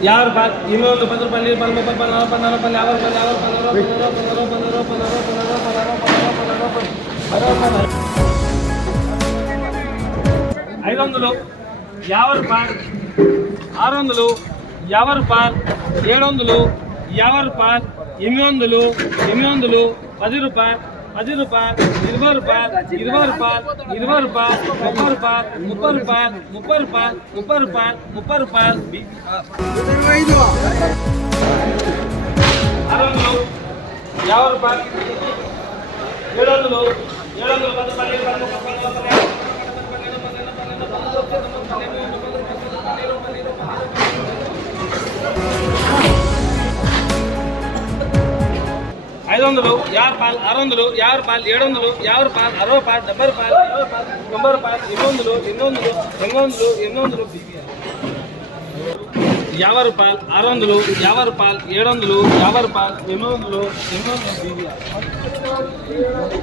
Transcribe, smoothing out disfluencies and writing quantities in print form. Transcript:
రూపాయలు ఇరవై 10 రూపాయలు 10 రూపాయలు 14 రూపాయలు 500 50 రూపాయలు 600 50 రూపాయలు 700 50 రూపాయలు 800 10 రూపాయలు 10 రూపాయలు 20 రూపాయలు 20 రూపాయలు 20 రూపాయలు 30 రూపాయలు 30 రూపాయలు 30 రూపాయలు 30 రూపాయలు 60 రూపాయలు 50 రూపాయలు 700 రూపాయలు 800 రూపాయలు 700 50 రూపాయలు 60 రూపాయలు 70 రూపాయలు 90 రూపాయలు 800 50 రూపాయలు 600 50 రూపాయలు 700 50 రూపాయలు 800